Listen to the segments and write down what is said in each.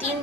3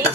1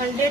100